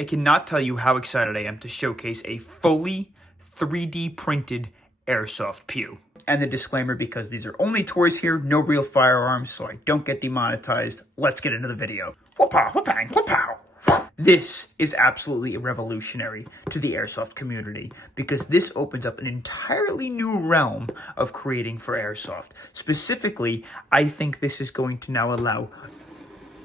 I cannot tell you how excited I am to showcase a fully 3D printed Airsoft pew. And the disclaimer, because these are only toys here, no real firearms, so I don't get demonetized. Let's get into the video. Whoop-pow, whoop-bang, whoop-pow. This is absolutely revolutionary to the Airsoft community because this opens up an entirely new realm of creating for Airsoft. Specifically, I think this is going to now allow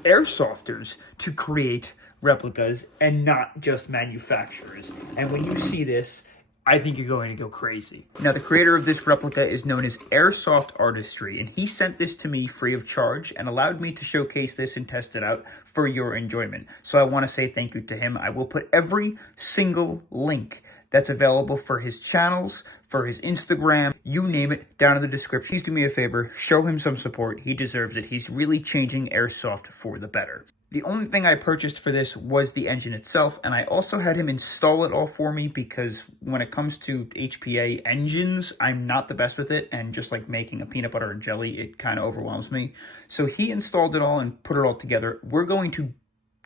Airsofters to create replicas and not just manufacturers. And when you see this, I think you're going to go crazy. Now, the creator of this replica is known as Airsoft Artistry, and he sent this to me free of charge and allowed me to showcase this and test it out for your enjoyment. So I want to say thank you to him. I will put every single link that's available for his channels, for his Instagram, you name it, down in the description. Please do me a favor, show him some support. He deserves it. He's really changing Airsoft for the better. The only thing I purchased for this was the engine itself, and I also had him install it all for me because when it comes to HPA engines, I'm not the best with it, and just like making a peanut butter and jelly, it kind of overwhelms me. So he installed it all and put it all together. We're going to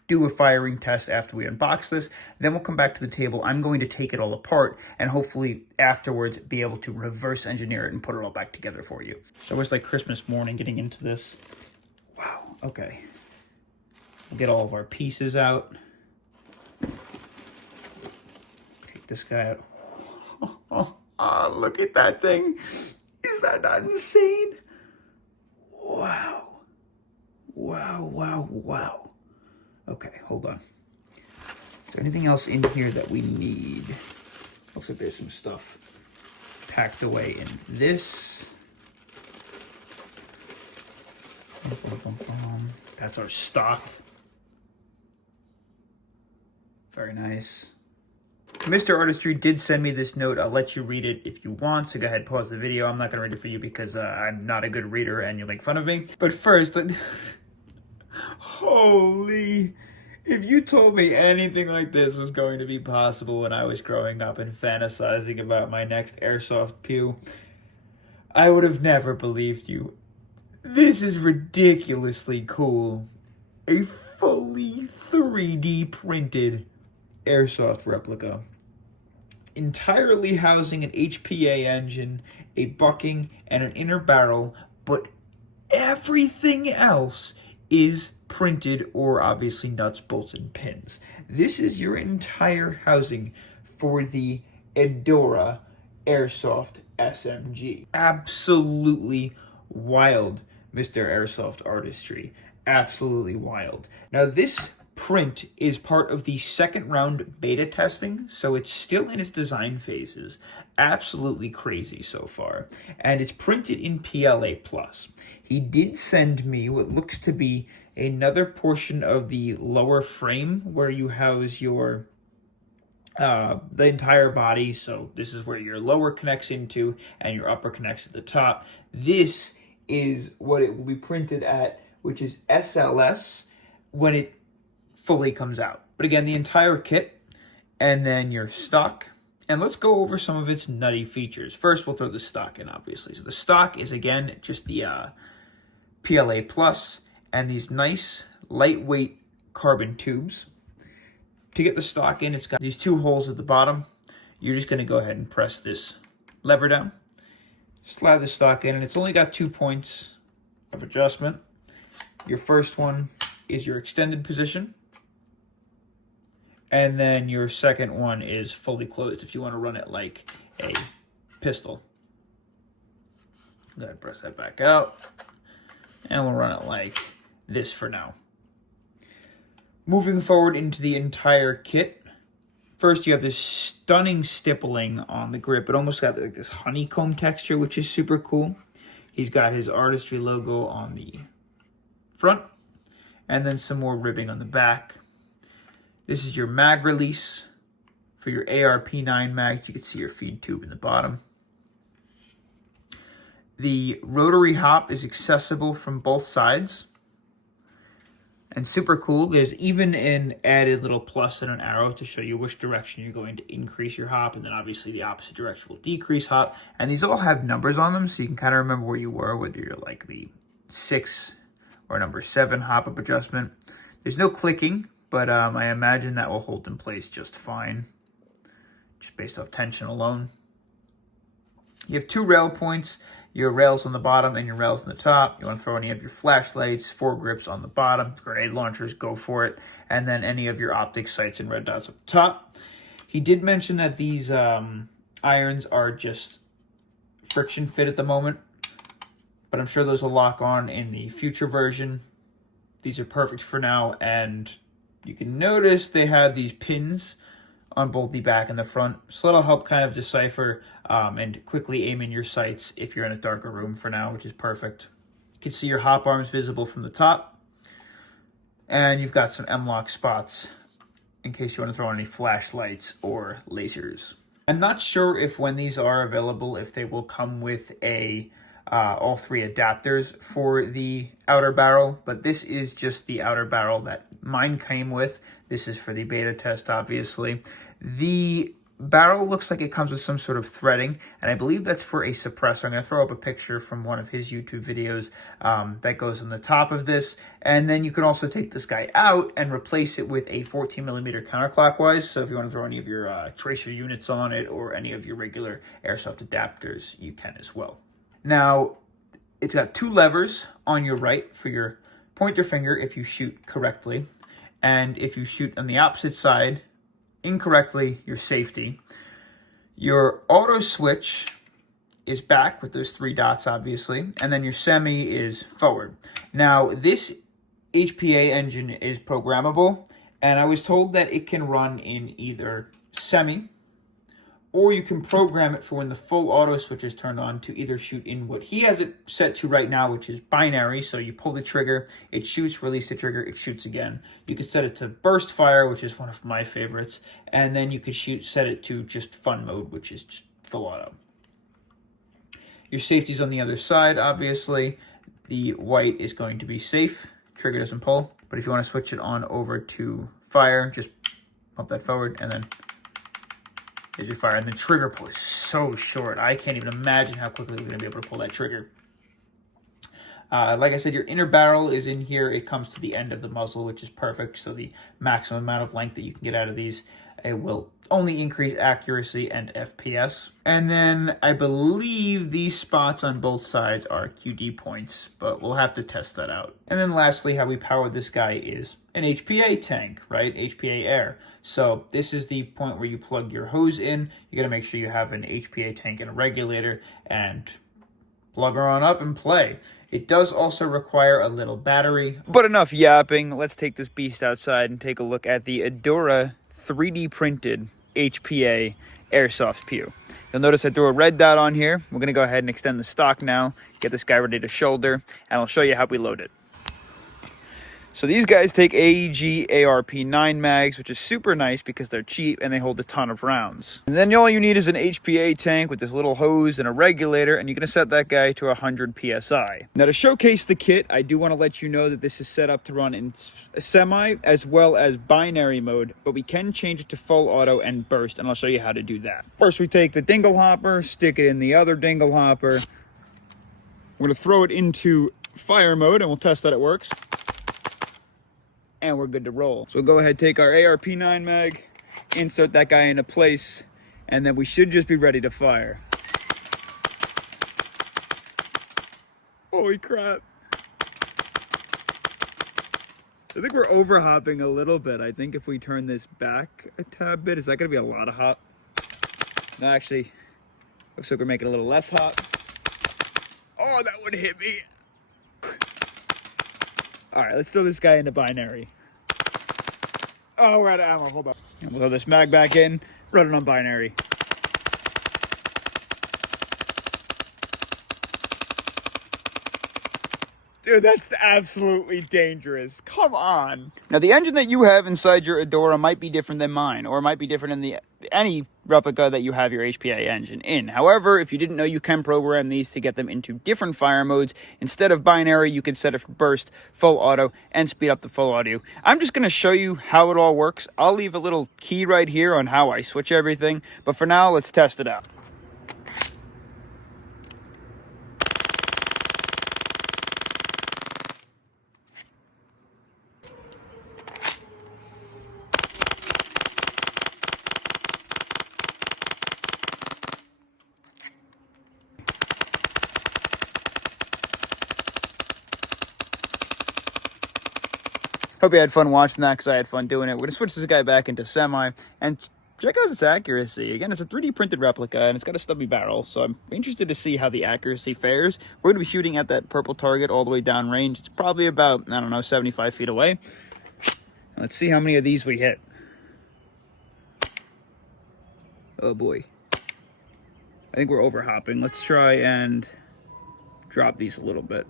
do a firing test after we unbox this, then we'll come back to the table. I'm going to take it all apart and hopefully afterwards be able to reverse engineer it and put it all back together for you. So it was like Christmas morning getting into this. Wow, okay. We'll get all of our pieces out. Take this guy out. Oh, look at that thing. Is that not insane? Wow. Wow, wow, wow. Okay, hold on. Is there anything else in here that we need? Looks like there's some stuff packed away in this. That's our stock. Very nice. Mr. Artistry did send me this note. I'll let you read it if you want, so go ahead, pause the video. I'm not going to read it for you because I'm not a good reader and you'll make fun of me. But first, holy, if you told me anything like this was going to be possible when I was growing up and fantasizing about my next Airsoft pew, I would have never believed you. This is ridiculously cool. A fully 3D printed Airsoft replica, entirely housing an HPA engine, a bucking, and an inner barrel, but everything else is printed or obviously nuts, bolts, and pins. This is your entire housing for the EDORA Airsoft SMG. Absolutely wild, Mr. Airsoft Artistry. Absolutely wild. Now, this print is part of the second round beta testing, so it's still in its design phases. Absolutely crazy so far. And it's printed in PLA+. He did send me what looks to be another portion of the lower frame where you house your the entire body. So this is where your lower connects into and your upper connects at the top. This is what it will be printed at, which is SLS when it fully comes out. But again, the entire kit and then your stock. And let's go over some of its nutty features. First, we'll throw the stock in, obviously. So the stock is, again, just the PLA Plus and these nice lightweight carbon tubes. To get the stock in, it's got these two holes at the bottom. You're just going to go ahead and press this lever down, slide the stock in, and it's only got 2 points of adjustment. Your first one is your extended position, and then your second one is fully closed if you want to run it like a pistol. Go ahead, press that back out, and we'll run it like this for now. Moving forward into the entire kit, first you have this stunning stippling on the grip. It almost got like this honeycomb texture, which is super cool. He's got his Artistry logo on the front, and then some more ribbing on the back. This is your mag release for your ARP9 mags. You can see your feed tube in the bottom. The rotary hop is accessible from both sides. And super cool, there's even an added little plus and an arrow to show you which direction you're going to increase your hop, and then obviously the opposite direction will decrease hop. And these all have numbers on them, so you can kind of remember where you were, whether you're like the 6 or number 7 hop up adjustment. There's no clicking, but I imagine that will hold in place just fine, just based off tension alone. You have 2 rail points, your rails on the bottom and your rails on the top. You want to throw any of your flashlights, foregrips on the bottom, grenade launchers, go for it, and then any of your optic sights and red dots up top. He did mention that these irons are just friction fit at the moment, but I'm sure those will lock on in the future version. These are perfect for now, and you can notice they have these pins on both the back and the front, so that'll help kind of decipher and quickly aim in your sights if you're in a darker room for now, which is perfect. You can see your hop arms visible from the top, and you've got some M-lock spots in case you want to throw on any flashlights or lasers. I'm not sure if when these are available, if they will come with all 3 adapters for the outer barrel, but this is just the outer barrel that mine came with. This is for the beta test, obviously. The barrel looks like it comes with some sort of threading, and I believe that's for a suppressor. I'm going to throw up a picture from one of his YouTube videos that goes on the top of this, and then you can also take this guy out and replace it with a 14mm counterclockwise, so if you want to throw any of your tracer units on it or any of your regular Airsoft adapters, you can as well. Now, it's got 2 levers on your right for your pointer finger if you shoot correctly, and if you shoot on the opposite side incorrectly, your safety. Your auto switch is back with those 3 dots, obviously, and then your semi is forward. Now, this HPA engine is programmable, and I was told that it can run in either semi, or you can program it for when the full auto switch is turned on to either shoot in what he has it set to right now, which is binary. So you pull the trigger, it shoots, release the trigger, it shoots again. You could set it to burst fire, which is one of my favorites. And then you could set it to just fun mode, which is just full auto. Your safety's on the other side, obviously. The white is going to be safe. Trigger doesn't pull. But if you want to switch it on over to fire, just pump that forward and then there's your fire. And the trigger pull is so short. I can't even imagine how quickly you're going to be able to pull that trigger. Like I said, your inner barrel is in here. It comes to the end of the muzzle, which is perfect. So the maximum amount of length that you can get out of these, it will only increase accuracy and FPS. And then I believe these spots on both sides are QD points, but we'll have to test that out. And then lastly, how we power this guy is an HPA tank, right? HPA air. So this is the point where you plug your hose in. You got to make sure you have an HPA tank and a regulator and plug her on up and play. It does also require a little battery. But enough yapping. Let's take this beast outside and take a look at the EDORA 3D printed HPA Airsoft pew. You'll notice I threw a red dot on here. We're going to go ahead and extend the stock now, get this guy ready to shoulder, and I'll show you how we load it. So these guys take AEG ARP9 mags, which is super nice because they're cheap and they hold a ton of rounds. And then all you need is an HPA tank with this little hose and a regulator, and you're going to set that guy to 100 PSI. Now to showcase the kit, I do want to let you know that this is set up to run in semi as well as binary mode, but we can change it to full auto and burst, and I'll show you how to do that. First we take the dingle hopper, stick it in the other dingle hopper. We're going to throw it into fire mode and we'll test that it works. And we're good to roll. So we'll go ahead, take our ARP9 mag, insert that guy into place, and then we should just be ready to fire. Holy crap. I think we're over hopping a little bit. I think if we turn this back a tad bit, is that gonna be a lot of hop? No, actually, looks like we're making a little less hop. Oh, that would hit me. All right, let's throw this guy into binary. Oh, we're out of ammo, hold on. And we'll throw this mag back in, run it on binary. Dude, that's absolutely dangerous. Come on. Now, the engine that you have inside your EDORA might be different than mine, or it might be different in any replica that you have your HPA engine in. However, if you didn't know, you can program these to get them into different fire modes. Instead of binary, you can set it for burst, full auto, and speed up the full audio. I'm just going to show you how it all works. I'll leave a little key right here on how I switch everything, but for now, let's test it out. Hope you had fun watching that, because I had fun doing it. We're going to switch this guy back into semi, and check out its accuracy. Again, it's a 3D printed replica, and it's got a stubby barrel, so I'm interested to see how the accuracy fares. We're going to be shooting at that purple target all the way down range. It's probably about, I don't know, 75 feet away. Let's see how many of these we hit. Oh boy. I think we're overhopping. Let's try and drop these a little bit.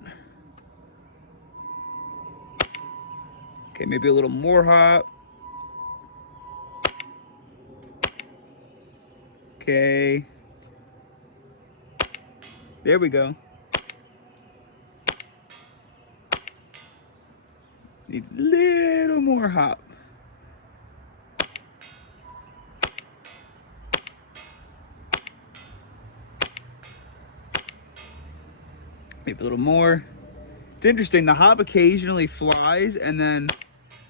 Okay, maybe a little more hop. Okay. There we go. Need a little more hop. Maybe a little more. It's interesting, the hop occasionally flies and then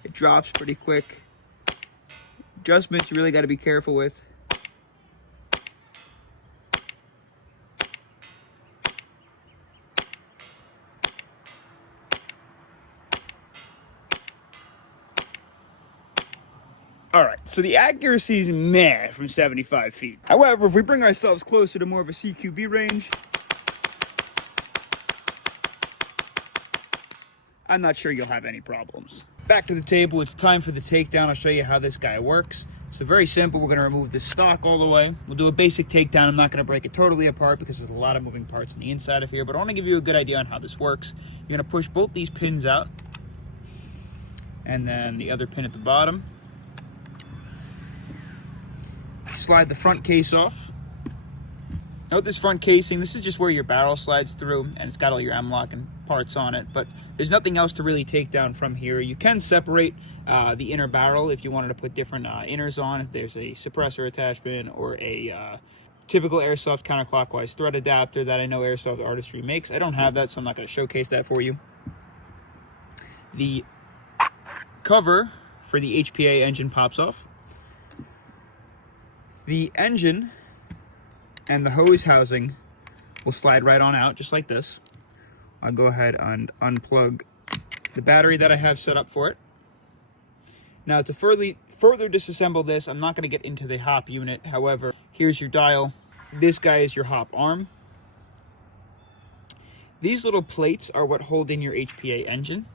it drops pretty quick. Adjustments you really got to be careful with. All right, so the accuracy is meh from 75 feet. However, if we bring ourselves closer to more of a CQB range, I'm not sure you'll have any problems. Back to the table, it's time for the takedown. I'll show you how this guy works. So very simple, we're gonna remove this stock all the way. We'll do a basic takedown. I'm not gonna break it totally apart because there's a lot of moving parts on the inside of here, but I wanna give you a good idea on how this works. You're gonna push both these pins out, and then the other pin at the bottom. Slide the front case off. Note this front casing, this is just where your barrel slides through, and it's got all your M-lock and parts on it, but there's nothing else to really take down from here. You can separate the inner barrel if you wanted to put different inners on, if there's a suppressor attachment or a typical Airsoft counterclockwise thread adapter that I know Airsoft Artistry makes. I don't have that, so I'm not going to showcase that for you. The cover for the HPA engine pops off. The engine and the hose housing will slide right on out, just like this. I'll go ahead and unplug the battery that I have set up for it. Now, to further disassemble this, I'm not going to get into the hop unit. However, here's your dial. This guy is your hop arm. These little plates are what hold in your HPA engine.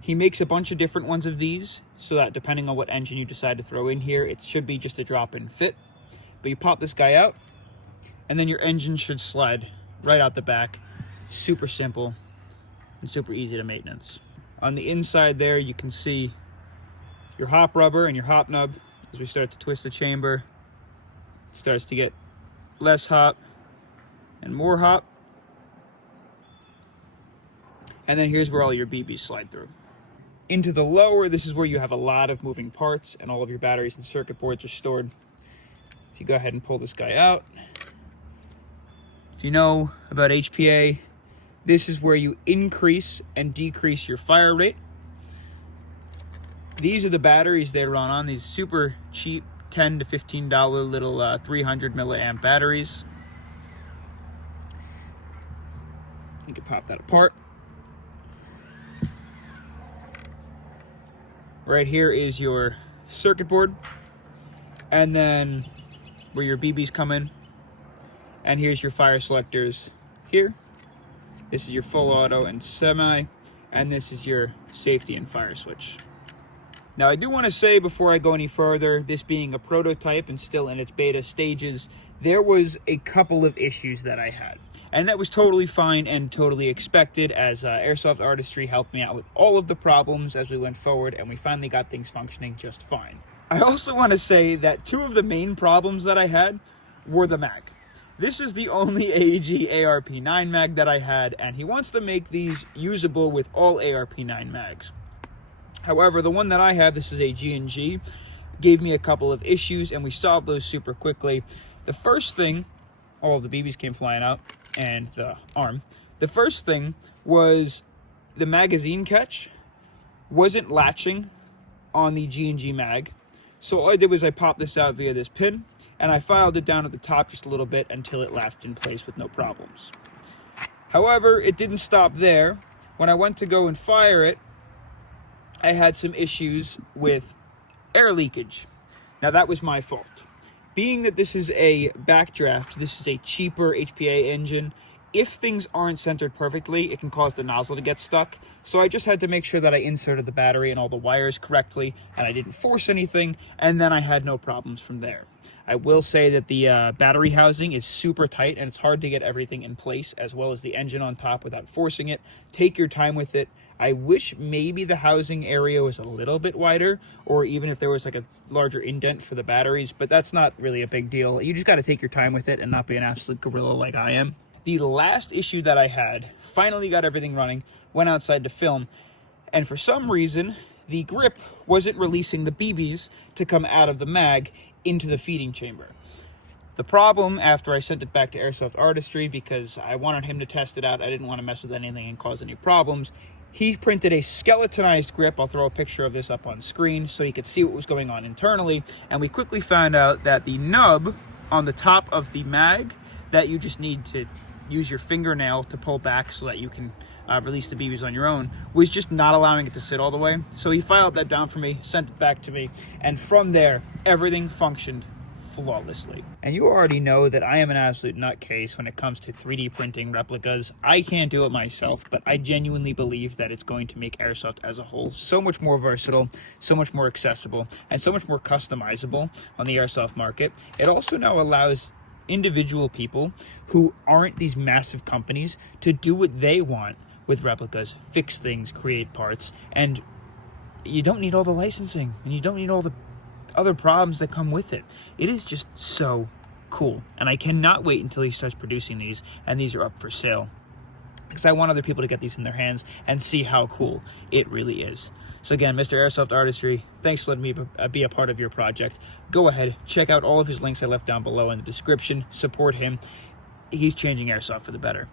He makes a bunch of different ones of these, so that depending on what engine you decide to throw in here, it should be just a drop-in fit. But you pop this guy out, and then your engine should slide right out the back. Super simple and super easy to maintenance. On the inside there, you can see your hop rubber and your hop nub. As we start to twist the chamber, it starts to get less hop and more hop. And then here's where all your BBs slide through. Into the lower, this is where you have a lot of moving parts and all of your batteries and circuit boards are stored. If you go ahead and pull this guy out, if you know about HPA, this is where you increase and decrease your fire rate. These are the batteries they run on, these super cheap $10 to $15 little 300 milliamp batteries. You can pop that apart. Right here is your circuit board, and then where your BBs come in, and here's your fire selectors here. This is your full auto and semi, and this is your safety and fire switch. Now, I do want to say before I go any further, this being a prototype and still in its beta stages, there was a couple of issues that I had. And that was totally fine and totally expected, as Airsoft Artistry helped me out with all of the problems as we went forward, and we finally got things functioning just fine. I also want to say that two of the main problems that I had were the mag. This is the only AEG ARP9 mag that I had, and he wants to make these usable with all ARP9 mags. However, the one that I have, this is a G&G, gave me a couple of issues, and we solved those super quickly. The first thing, all of the BBs came flying out, and the arm. The first thing was the magazine catch wasn't latching on the G&G mag. So all I did was I popped this out via this pin, and I filed it down at the top just a little bit until it latched in place with no problems. However, it didn't stop there. When I went to go and fire it, I had some issues with air leakage. Now that was my fault. Being that this is a backdraft, this is a cheaper HPA engine, if things aren't centered perfectly, it can cause the nozzle to get stuck. So I just had to make sure that I inserted the battery and all the wires correctly, and I didn't force anything, and then I had no problems from there. I will say that the battery housing is super tight, and it's hard to get everything in place, as well as the engine on top without forcing it. Take your time with it. I wish maybe the housing area was a little bit wider, or even if there was like a larger indent for the batteries, but that's not really a big deal. You just got to take your time with it and not be an absolute gorilla like I am. The last issue that I had, finally got everything running, went outside to film, and for some reason, the grip wasn't releasing the BBs to come out of the mag into the feeding chamber. The problem, after I sent it back to Airsoft Artistry, because I wanted him to test it out, I didn't want to mess with anything and cause any problems, he printed a skeletonized grip. I'll throw a picture of this up on screen so you could see what was going on internally, and we quickly found out that the nub on the top of the mag that you just need to use your fingernail to pull back so that you can release the BBs on your own was just not allowing it to sit all the way. So he filed that down for me, sent it back to me, and from there, everything functioned flawlessly. And you already know that I am an absolute nutcase when it comes to 3D printing replicas. I can't do it myself, but I genuinely believe that it's going to make Airsoft as a whole so much more versatile, so much more accessible, and so much more customizable on the Airsoft market. It also now allows individual people who aren't these massive companies to do what they want with replicas, fix things, create parts, and you don't need all the licensing, and you don't need all the other problems that come with it. It is just so cool, and I cannot wait until he starts producing these, and these are up for sale, because I want other people to get these in their hands and see how cool it really is. So again, Mr. Airsoft Artistry, thanks for letting me be a part of your project. Go ahead, check out all of his links I left down below in the description. Support him. He's changing Airsoft for the better.